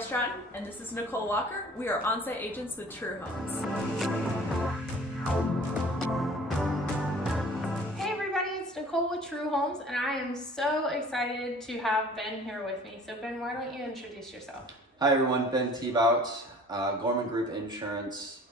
Ariel Stratton, and this is Nicole Walker. We are on-site agents with True Homes. Hey everybody, it's Nicole with True Homes, and I am so excited to have Ben here with me. So Ben, why don't you introduce yourself? Hi everyone, Ben Teabout, Gorman Group Insurance,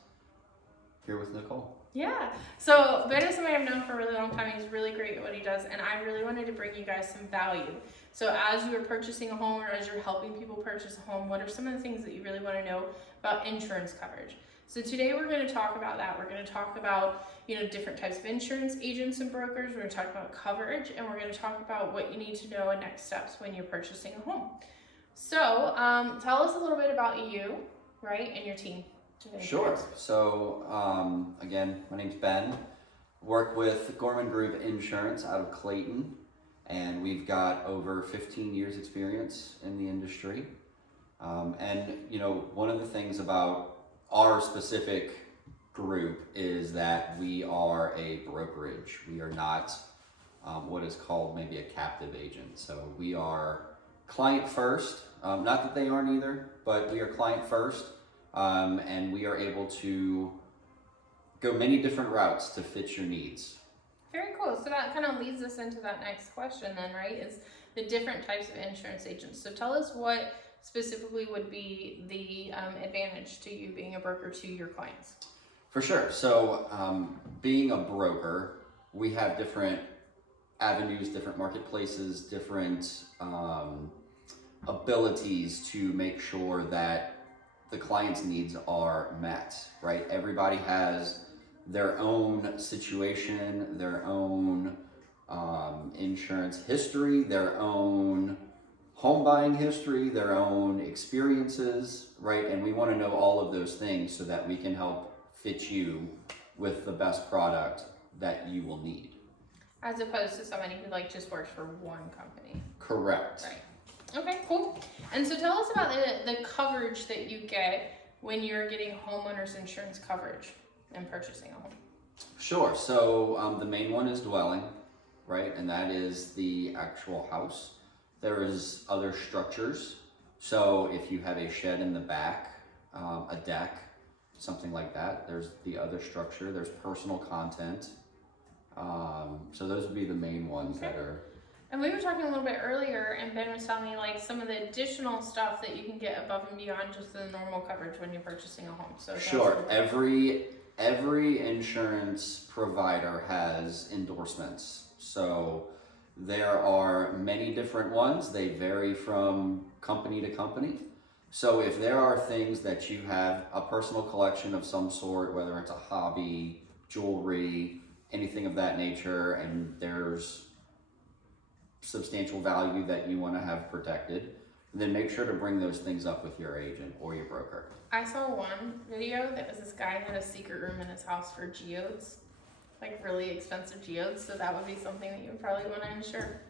here with Nicole. Yeah, so Ben is somebody I've known for a really long time. He's really great at what he does, and I really wanted to bring you guys some value. So as you are purchasing a home, or as you're helping people purchase a home, what are some of the things that you really want to know about insurance coverage? So today we're going to talk about that. We're going to talk about, different types of insurance agents and brokers. We're going to talk about coverage, and we're going to talk about what you need to know and next steps when you're purchasing a home. So tell us a little bit about you, right, and your team. Sure. So again, my name's Ben. Work with Gorman Group Insurance out of Clayton, and we've got over 15 years experience in the industry. One of the things about our specific group is that we are a brokerage. We are not what is called maybe a captive agent. So we are client first. Not that they aren't either, but we are client first. And we are able to go many different routes to fit your needs. Very cool. So that kind of leads us into that next question then, right? Is the different types of insurance agents. So tell us what specifically would be the advantage to you being a broker to your clients. For sure. So being a broker, we have different avenues, different marketplaces, different abilities to make sure that the client's needs are met, right? Everybody has their own situation, their own insurance history, their own home buying history, their own experiences, right? And we want to know all of those things so that we can help fit you with the best product that you will need. As opposed to somebody who just works for one company. Correct. Right. Okay, cool. And so tell us about the coverage that you get when you're getting homeowners insurance coverage and purchasing a home. Sure. So the main one is dwelling, right? And that is the actual house. There is other structures. So if you have a shed in the back, a deck, something like that, there's the other structure. There's personal content. So those would be the main ones that are. And we were talking a little bit earlier, and Ben was telling me some of the additional stuff that you can get above and beyond just the normal coverage when you're purchasing a home. So sure, every insurance provider has endorsements. So there are many different ones. They vary from company to company. So if there are things that you have a personal collection of some sort, whether it's a hobby, jewelry, anything of that nature, and there's substantial value that you want to have protected, then make sure to bring those things up with your agent or your broker. I saw one video that was this guy had a secret room in his house for geodes, really expensive geodes, so that would be something that you would probably want to insure.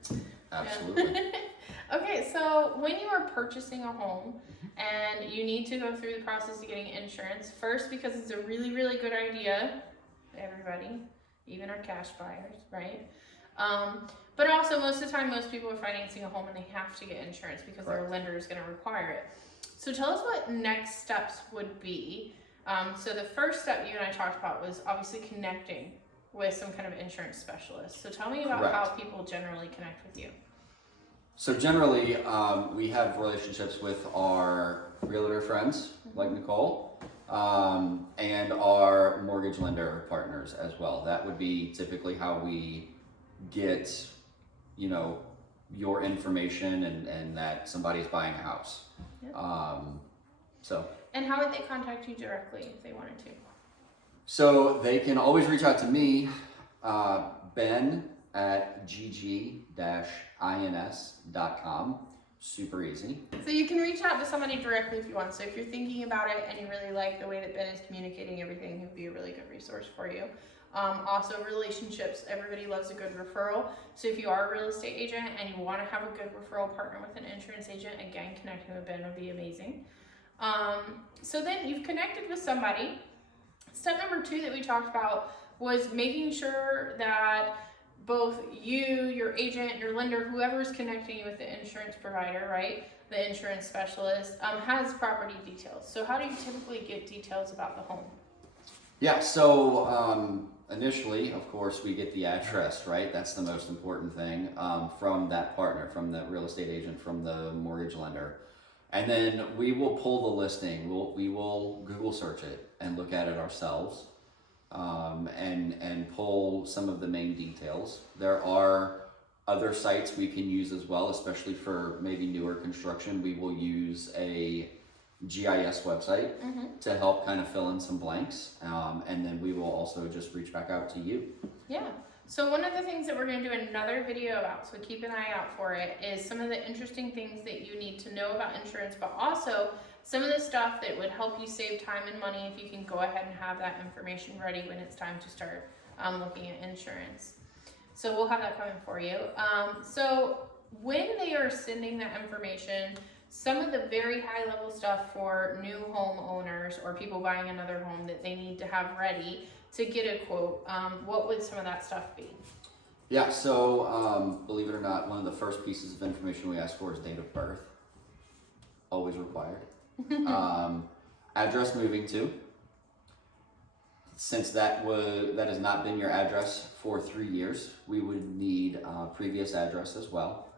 Absolutely. Yeah. Okay, so when you are purchasing a home and you need to go through the process of getting insurance, first because it's a really, really good idea, everybody, even our cash buyers, right? But also most of the time, most people are financing a home and they have to get insurance because their lender is going to require it. So tell us what next steps would be. So the first step you and I talked about was obviously connecting with some kind of insurance specialist. So tell me about how people generally connect with you. So generally, we have relationships with our realtor friends, like Nicole, and our mortgage lender partners as well. That would be typically how we get your information and that somebody's buying a house. Yep. And how would they contact you directly if they wanted to? So they can always reach out to me, Ben at gg-ins.com. Super easy. So you can reach out to somebody directly if you want. So if you're thinking about it and you really like the way that Ben is communicating everything, he would be a really good resource for you. Also relationships, everybody loves a good referral. So if you are a real estate agent and you want to have a good referral partner with an insurance agent, again, connecting with Ben would be amazing. So then you've connected with somebody. Step number 2 that we talked about was making sure that both you, your agent, your lender, whoever's connecting you with the insurance provider, right, the insurance specialist, has property details. So how do you typically get details about the home? Yeah, so initially, of course, we get the address, right? That's the most important thing, from that partner, from the real estate agent, from the mortgage lender. And then we will pull the listing. We will Google search it and look at it ourselves, and pull some of the main details. There are other sites we can use as well, especially for maybe newer construction. We will use a GIS website to help kind of fill in some blanks, and then we will also just reach back out to you. Yeah. So one of the things that we're going to do another video about, so keep an eye out for it, is some of the interesting things that you need to know about insurance, but also some of the stuff that would help you save time and money if you can go ahead and have that information ready when it's time to start looking at insurance. So we'll have that coming for you. So when they are sending that information, some of the very high level stuff for new homeowners or people buying another home that they need to have ready to get a quote, what would some of that stuff be? Yeah, so believe it or not, one of the first pieces of information we ask for is date of birth. Always required. Address moving to. Since that has not been your address for 3 years, we would need previous address as well.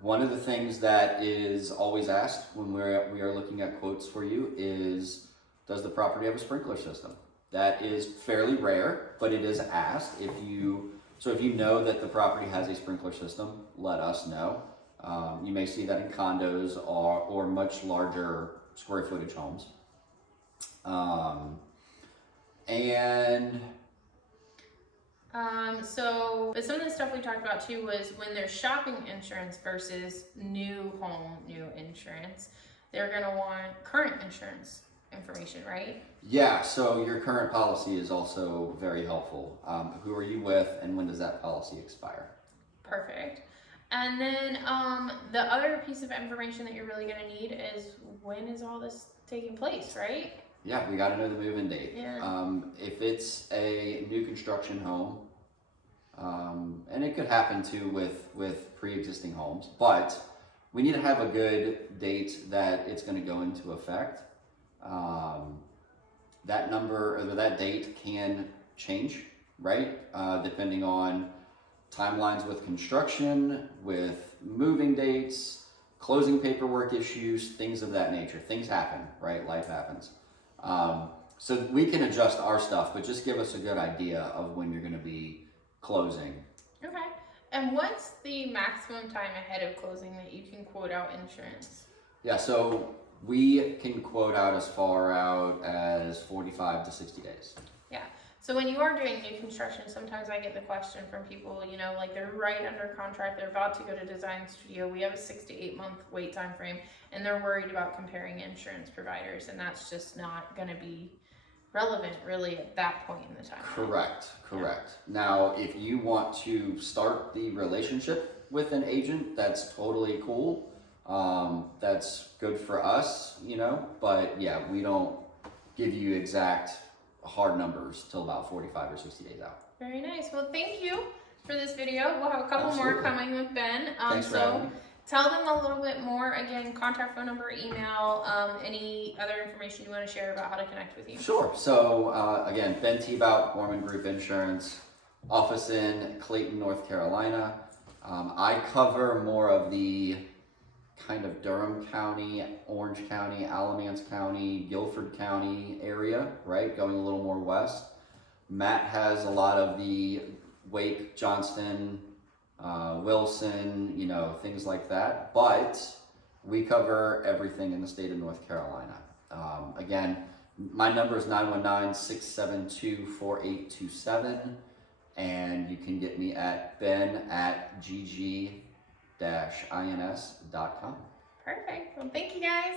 One of the things that is always asked when we are looking at quotes for you is, does the property have a sprinkler system? That is fairly rare, but it is asked. If you know that the property has a sprinkler system, let us know. You may see that in condos or much larger square footage homes. But some of the stuff we talked about too was when they're shopping insurance versus new home, new insurance, they're gonna want current insurance information, right? Yeah, so your current policy is also very helpful. Who are you with and when does that policy expire? Perfect. And then the other piece of information that you're really gonna need is, when is all this taking place, right? Yeah, we got to know the move-in date. Yeah. If it's a new construction home, and it could happen too with pre-existing homes, but we need to have a good date that it's going to go into effect. That number or that date can change, right? Depending on timelines with construction, with moving dates, closing paperwork issues, things of that nature. Things happen, right? Life happens. So we can adjust our stuff, but just give us a good idea of when you're going to be closing. Okay. And what's the maximum time ahead of closing that you can quote out insurance? Yeah, so we can quote out as far out as 45 to 60 days. Yeah. So when you are doing new construction, sometimes I get the question from people, like they're right under contract, they're about to go to design studio. We have a 6 to 8 month wait time frame, and they're worried about comparing insurance providers, and that's just not going to be relevant really at that point in the time. Correct. Now, if you want to start the relationship with an agent, that's totally cool. That's good for us, but yeah, we don't give you exact hard numbers till about 45 or 60 days out. Very nice. Well, thank you for this video. We'll have a couple more coming with Ben. Thanks for having me. Tell them a little bit more. Again, contact phone number, email, any other information you want to share about how to connect with you. Sure. So again, Ben Teabout, Gorman Group Insurance, office in Clayton, North Carolina. I cover more of the kind of Durham County, Orange County, Alamance County, Guilford County area, right? Going a little more west. Matt has a lot of the Wake, Johnston, Wilson, things like that. But we cover everything in the state of North Carolina. Again, my number is 919-672-4827. And you can get me at ben@gg-ins.com. Perfect. Well, thank you guys.